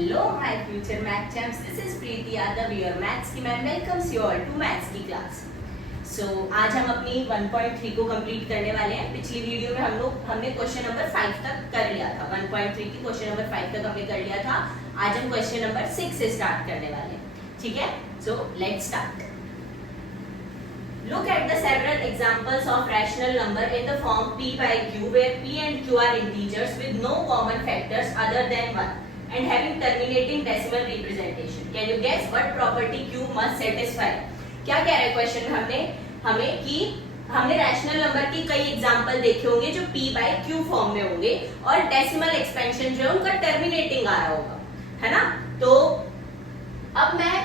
Hello my future math champs, this is Preeti Yadav, your maths की ma'am welcomes you all to maths की class. आज हम अपनी 1.3 को कंप्लीट करने वाले हैं। पिछली वीडियो में हमने क्वेश्चन नंबर 5 तक कर लिया था। 1.3 की क्वेश्चन नंबर 5 तक हमने कर लिया था। आज हम क्वेश्चन नंबर 6 से स्टार्ट करने वाले हैं, ठीक है? So let's start. Look at the several examples of rational number in the form p by q, where p and q are integers with no common factors other than 1 and having terminating decimal representation. Can you guess what property q must satisfy? क्या कह रहा है question हमें कि हमने rational number की कई example देखे होंगे जो p by q फॉर्म में होंगे और डेसिमल एक्सपेंशन जो है उनका टर्मिनेटिंग आ रहा होगा, है ना? तो अब मैं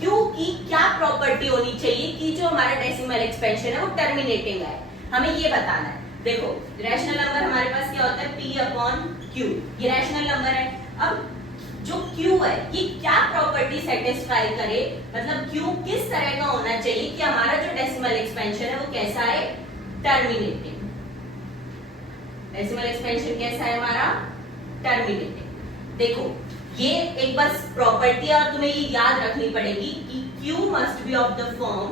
Q की क्या प्रॉपर्टी होनी चाहिए कि जो हमारा डेसिमल एक्सपेंशन है वो टर्मिनेटिंग है, हमें ये बताना है। देखो रैशनल नंबर हमारे पास क्या होता है, P अपॉन Q, ये रैशनल नंबर है। अब जो Q है ये क्या प्रॉपर्टी सेटिस्फाई करे, मतलब Q किस तरह का होना चाहिए कि हमारा जो डेसिमल एक्सपेंशन है वो कैसा है, टर्मिनेटिंग। डेसिमल एक्सपेंशन कैसा है हमारा, टर्मिनेटिंग। देखो ये एक बस प्रॉपर्टी है और तुम्हें ये याद रखनी पड़ेगी कि Q must be of the form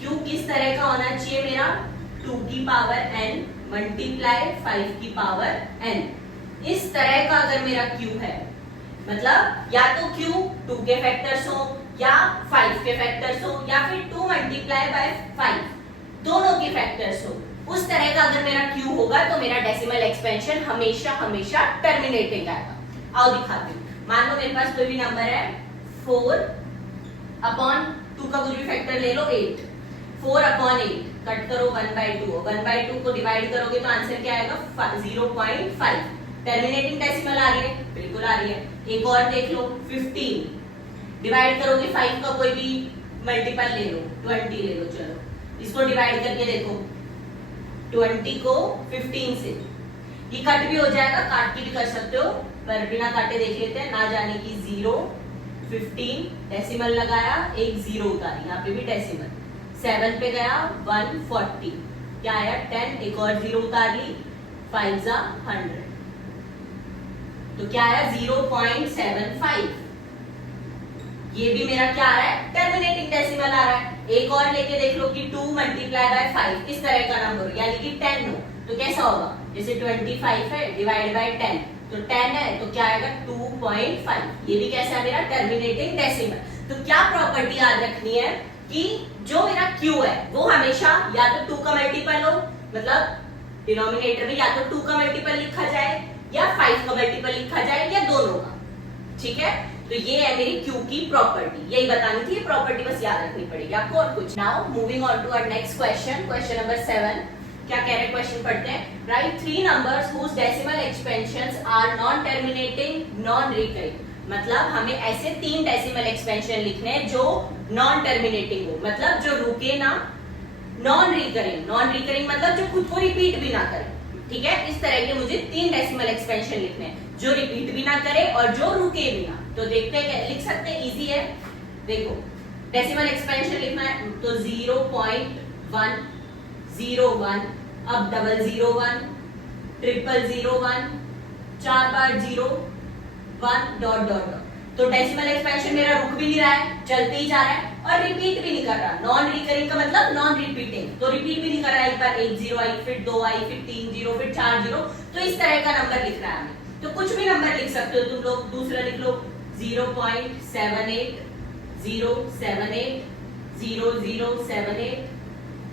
Q किस तरह का होना चाहिए मेरा, 2 की पावर n मल्टीप्लाई 5 की पावर n। इस तरह का अगर मेरा Q है, मतलब या तो Q 2 के फैक्टर्स हो या 5 के फैक्टर्स हो या फिर 2 मल्टीप्लाई बाय 5 दोनों के फैक्टर्स हो, उस तरह का अगर मेरा Q होगा तो मेरा डेसिमल एक्सपेंशन हमेशा हमेशा टर्मिनेटिंग आएगा। आओ दिखाती हूँ। मान लो मेरे पास कोई भी नंबर है 4 अपॉन 2 का कोई भी फैक्टर ले लो 8, 4 अपॉन 8 कट करो 1/2, 1/2 को डिवाइड करोगे तो आंसर क्या आएगा 0.5। टर्मिनेटिंग डेसिमल आ रही है, बिल्कुल आ रही है। एक और देख लो 15 डिवाइड करोगे 5 का कोई भी मल्टीपल ले लो, 20 ले लो, चलो इसको डिवाइड करके देखो 20 को 15 से, ये कट भी हो जाएगा, काट के भी कर सकते हो, पर बिना काटे देख लेते हैं। ना जाने की 0 15 डेसिमल लगाया, एक 0 उतारी, यहाँ पे भी डेसिमल। 7 पे गया 140, क्या आया 10, एक और 0 उतार ली, 5 जा 100, तो क्या आया 0.75। ये भी मेरा क्या आ रहा है, टर्मिनेटिंग डेसिमल आ रहा है। एक और लेके देख लो कि 2 मल्टीप्लाई बाय 5 इस तरह का नंबर यानी कि 10 हो तो कैसा होगा, जैसे 25 है डिवाइड बाय 10 तो 10 है तो क्या आएगा 2.5। ये भी कैसा है मेरा, टर्मिनेटिंग डेसिमल। तो क्या प्रॉपर्टी याद रखनी है कि जो मेरा Q है वो हमेशा या तो 2 का मल्टीपल हो, मतलब डिनोमिनेटर में या तो 2 का मल्टीपल लिखा जाए या 5 का मल्टीपल लिखा जाए या दोनों का, ठीक है? तो ये है मेरी Q की प्रॉपर्टी, यही बतानी थी, ये प्रॉपर्टी बस याद रखनी पड़ेगी आपको और कुछ। Now moving on to our next question, question number 7। क्या कह रहे हैं, क्वेश्चन पढ़ते हैं। Right 3 numbers whose decimal expansions are non terminating non recurring, मतलब हमें ऐसे 3 डेसिमल एक्सपेंशन लिखने हैं जो नॉन टर्मिनेटिंग हो, मतलब जो रुके ना, नॉन रिकरिंग। नॉन रिकरिंग मतलब जो खुद को रिपीट भी ना करे, ठीक है? इस तरह के मुझे 3 डेसिमल एक्सपेंशन लिखने हैं जो रिपीट भी ना करे और जो रुके भी ना। तो देखते हैं, लिख सकते हैं, इजी है। देखो डेसिमल एक्सपेंशन लिखना है तो 0.1 01, अब 001 001 4 बार 0 1 डॉट डॉट डॉट। तो डेसिमल एक्सपेंशन मेरा रुक भी नहीं रहा है, चलते ही जा रहा है और रिपीट भी नहीं कर रहा। नॉन रिकरिंग का मतलब नॉन रिपीटिंग, तो रिपीट भी नहीं कर रहा है। एक बार 1 0 आई, फिर 2 आई, फिर 3 0, फिर 4 0, तो इस तरह का नंबर लिख रहा है हमें। तो कुछ भी नंबर लिख सकते हो तुम लोग, दूसरा लिख लो 0.78 078 0078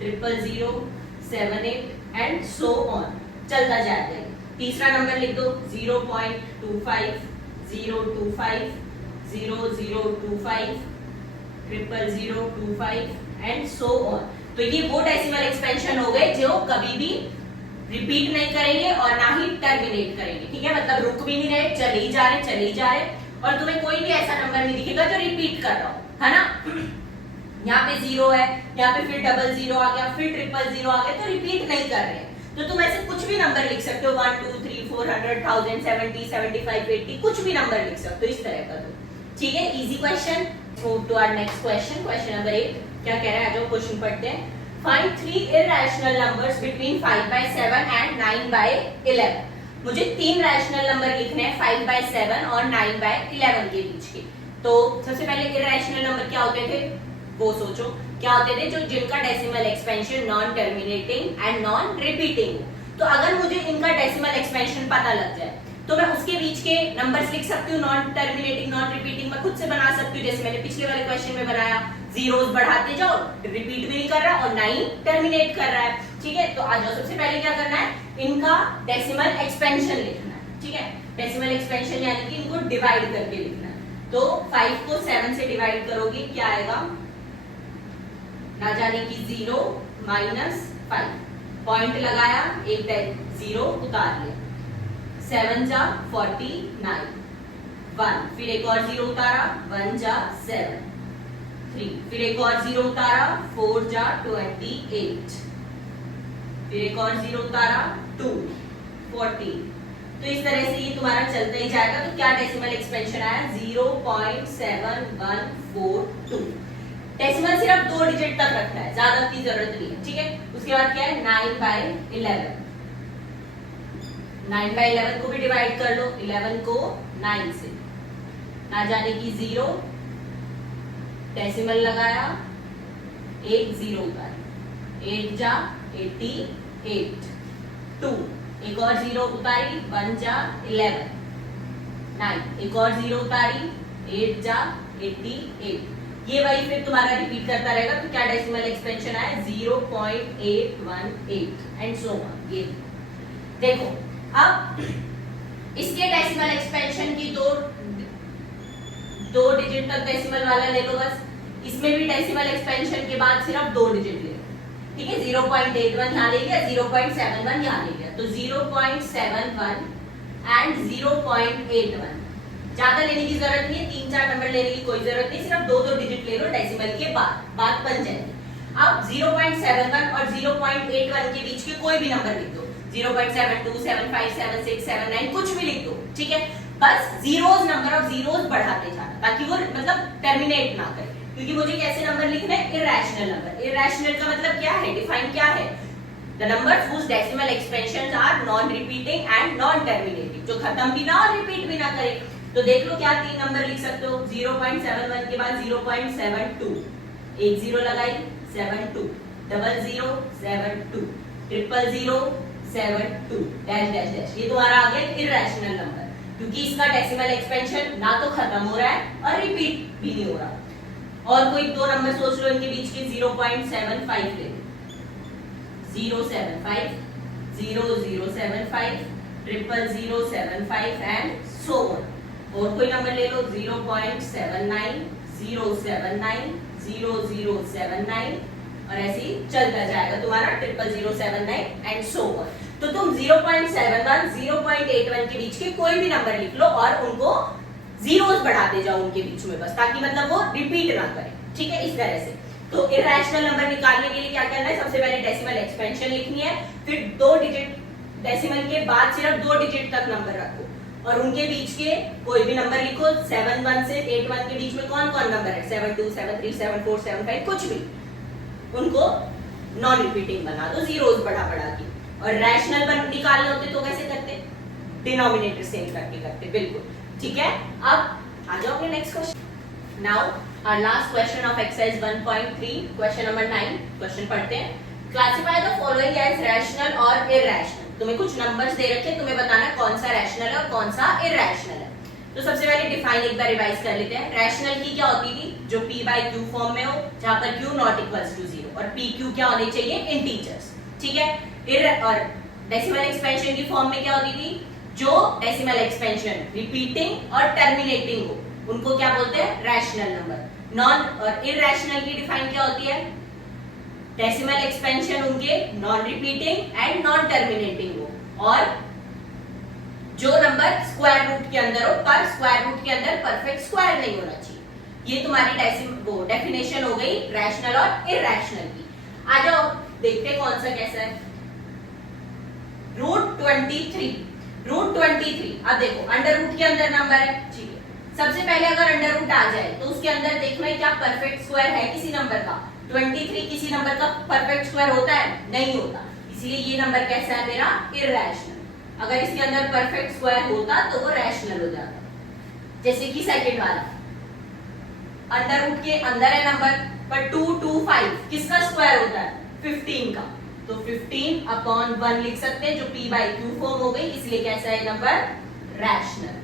00078 एंड सो ऑन, चलता जाएगा। तीसरा नंबर लिख दो 0.25 025 0025 0025 एंड सो ऑन। तो ये वो डेसिमल एक्सपेंशन हो गए जो कभी भी रिपीट नहीं करेंगे और ना ही टर्मिनेट करेंगे, ठीक है? मतलब रुक भी नहीं रहे, चले ही जा रहे और तुम्हें कोई भी ऐसा नंबर नहीं दिखेगा जो रिपीट कर रहा हो, है ना? यहाँ पे 0 है, यहाँ पे फिर 00 आ गया, फिर 000 आ गया, तो रिपीट नहीं कर रहे। तो तुम ऐसे कुछ भी नंबर लिख सकते हो, 1 2 3 400 1000 70 75 80, कुछ भी नंबर लिख सकते हो इस तरह का, तो ठीक है? Easy question. Move to our next question, question number 8। क्या कह रहा है, आज क्वेश्चन पढ़ते हैं। Find 3 irrational numbers between 5/7 and 9/11। मुझे 3 रैशनल नंबर लिखने हैं 5/7 और 9/11 के बीच के। तो सबसे पहले irrational नंबर क्या होते थे वो सोचो, क्या होते थे? जो जिनका decimal expansion non terminating and non repeating. तो अगर मुझे इनका डेसिमल एक्सपेंशन पता लग जाए तो मैं उसके बीच के नंबर्स लिख सकती हूँ, नॉन टर्मिनेटिंग नॉन रिपीटिंग मैं खुद से बना सकती हूँ, जैसे मैंने पिछले वाले क्वेश्चन में बनाया। जीरोस बढ़ाते जाओ, रिपीट भी नहीं कर रहा और ना ही टर्मिनेट कर रहा है। ठीक है, तो आ जाओ, सबसे पहले क्या करना है, इनका डेसिमल एक्सपेंशन लिखना है। ठीक है, डेसिमल एक्सपेंशन यानी कि इनको डिवाइड करके लिखना है। तो 5 को 7 से डिवाइड करोगे क्या आएगा, ना जाने की 0 - 5, पॉइंट लगाया, एक 0 उतार लिया, 7 जा 49, 1 फिर एक और 0 उतारा, 1 जा 7, 3 फिर एक और 0 उतारा, 4 जा 28, फिर एक और 0 उतारा, 2 40। तो इस तरह से ये तुम्हारा चलता ही जाएगा। तो क्या डेसिमल एक्सपेंशन आया, 0.7142। डेसिमल सिर्फ 2 डिजिट तक रखना है, ज्यादा की जरूरत नहीं है। ठीक है, उसके बाद क्या है, 9/11, 9/11 को भी डिवाइड कर लो, 11 को 9 से, ना जाने की 0, डेसिमल लगाया, एक 0 उतारा, 8 जा 88, 2 एक और 0 उतारी, 1 जा 11, 9 एक और 0 उतारी, 8 जा 88। ये वही फिर तुम्हारा रिपीट करता रहेगा। तो क्या डेसिमल एक्सपेंशन आया, 0.818 एंड सो ऑन। ये देखो, अब इसके डेसिमल एक्सपेंशन की दो डिजिट तक डेसिमल वाला ले लो बस। इसमें भी डेसिमल एक्सपेंशन के बाद सिर्फ 2 डिजिट ले लो। ठीक है, 0.81 यहाँ ले लिया, 0.71 यहाँ ले लिया, तो 0.71 एंड 0.81। ज्यादा लेने की जरूरत नहीं है, 3-4 नंबर लेने की कोई जरूरत नहीं, सिर्फ 2 डिजिट ले लो डेसिमल के बाद, बात बन जाएगी। अब 0.71 और 0.81 के बीच के कोई भी नंबर लिख दो, 0.72, 75, 76, 79 कुछ भी लिख दो। ठीक है, बस जीरोस, नंबर ऑफ जीरोस बढ़ाते जाना ताकि वो मतलब टर्मिनेट ना करे, क्योंकि मुझे कैसे नंबर लिखने हैं, इरैशनल नंबर। इरैशनल का मतलब क्या है, डिफाइन क्या है, the numbers whose decimal expansions are non repeating and non terminating, जो खत्म भी ना और रिपीट भी ना करे। तो देख लो क्या 3 नंबर लिख सकते हो, 0.71 के बाद 0.72, एक 0 लगाई, 72, 00 72, 000 72 डैश डैश डैश। ये तुम्हारा आ गया इरैशनल नंबर, क्योंकि इसका डेसिमल एक्सपेंशन ना तो खत्म हो रहा है और रिपीट भी नहीं हो रहा। और कोई 2 नंबर सोच लो इनके बीच के, 0.75 ले लो, 075, 0075, 00075 एंड सो ऑन। और कोई नंबर ले लो, 0.79, 079, 0079 और ऐसे ही चलता जाएगा तुम्हारा 00079 एंड सो ऑन। तो तुम 0.71, 0.81 के बीच के कोई भी नंबर लिख लो और उनको जीरोस बढ़ाते जाओ उनके बीच में बस, ताकि मतलब वो रिपीट ना करे। ठीक है, इस तरह से। तो इरैशनल नंबर निकालने के लिए क्या करना है, सबसे पहले डेसिमल एक्सपेंशन लिखनी है, फिर 2 डिजिट डेसिमल के बाद सिर्फ 2 डिजिट तक नंबर रखो और उनके बीच के कोई भी नंबर लिखो। 71 से 81 के बीच में कौन कौन नंबर है, 72, 73, 74, 75 कुछ भी, उनको नॉन रिपीटिंग बना दो जीरोस बढ़ा बढ़ा के। और रैशनल निकालने होते तो कैसे करते, डिनोमिनेटर सेम करके करते, बिल्कुल। ठीक है, अब आ जाओ अपने next question. Now our last question of exercise 1.3, question number 9। Question पढ़ते हैं, classify the following as rational और इरैशनल। तुम्हें कुछ नंबर्स दे रखे, तुम्हें बताना कौन सा रैशनल है और कौन सा इरैशनल है। तो सबसे पहले डिफाइन एक बार रिवाइज कर लेते हैं। रैशनल की क्या होती थी, जो p/q फॉर्म में हो, जहां पर q नॉट इक्वल्स टू 0 और pq क्या होने चाहिए, इंटीजर्स। ठीक है, और डेसिमल एक्सपेंशन की फॉर्म में क्या होती थी, जो डेसिमल एक्सपेंशन रिपीटिंग और टर्मिनेटिंग हो उनको क्या बोलते हैं, रैशनल नंबर। नॉन और इरैशनल की डिफाइन क्या होती है, डेसिमल एक्सपेंशन उनके non repeating and non terminating हो और जो नंबर स्क्वायर रूट के अंदर हो, पर स्क्वायर रूट के अंदर परफेक्ट स्क्वायर नहीं होना चाहिए। ये तुम्हारी डेफिनेशन हो गई रैशनल और इरैशनल की। आ जाओ देखते हैं कौन सा कैसा है। √23, अब देखो अंडर रूट के अंदर नंबर है। सबसे पहले अगर अंडर रूट आ जाए तो उसके अंदर देखना है क्या परफेक्ट स्क्वायर है किसी नंबर का, 23 किसी नंबर का परफेक्ट स्क्वायर होता है? नहीं होता, इसलिए ये नंबर कैसा है मेरा? इररेशनल। अगर इसके अंदर परफेक्ट स्क्वायर होता तो वो रैशनल हो जाता। जैसे कि सेकंड वाला, अंडर रूट के अंदर है नंबर, पर 225 किसका स्क्वायर होता है? 15 का, तो 15 अपॉन 1 लिख सकते हैं, जो p बाई क्यू फॉर्म हो गई, इसलिए कैसा है number? Rational.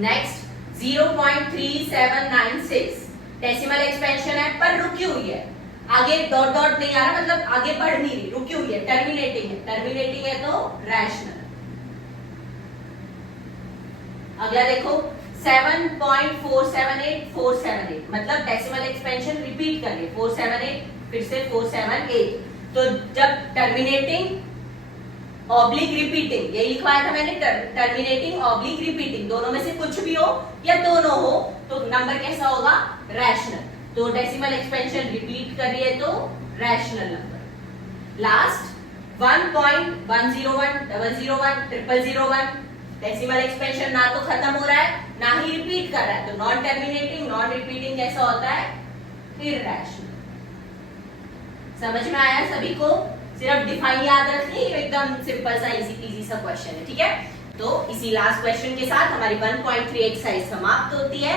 Next 0.3796 decimal expansion है पर रुकी हुई है, आगे डॉट डॉट नहीं आ रहा, मतलब आगे बढ़ नहीं रही, रुकी हुई है, टर्मिनेटिंग है, टर्मिनेटिंग है तो रैशनल। अगला देखो 7.478478, मतलब डेसिमल एक्सपेंशन रिपीट कर रही है, 478 फिर से 478, तो जब टर्मिनेटिंग ऑब्लिक रिपीटिंग, यही लिखवाया था मैंने, टर्मिनेटिंग ऑब्लिक रिपीटिंग, दोनों में से कुछ भी हो या दोनों हो तो नंबर कैसा होगा? रैशनल। तो डेसिमल एक्सपेंशन रिपीट कर रही है तो rational number. Last 1.1010010001 decimal expansion ना तो खत्म हो रहा है ना ही रिपीट कर रहा है, तो नॉन टर्मिनेटिंग नॉन रिपीटिंग कैसा होता है? इररेशनल। समझ में आया सभी को? सिर्फ डिफाइन याद रखनी, एकदम सिंपल सा इजी पीजी सा क्वेश्चन है, ठीक है। तो इसी लास्ट क्वेश्चन के साथ हमारी 1.3 एक्सरसाइज समाप्त होती है।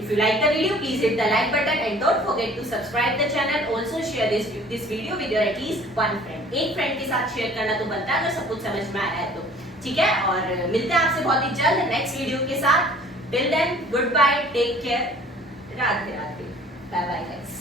If you like the video, please hit the like button and don't forget to subscribe the channel. Also share this video with your at least one friend. एक फ्रेंड के साथ share करना तो बनता है, अगर सब कुछ समझ में आया है तो, ठीक है। और मिलते हैं आपसे बहुत ही जल्द नेक्स्ट वीडियो के साथ। Till then, goodbye, take care, Radhe Radhe, bye bye guys.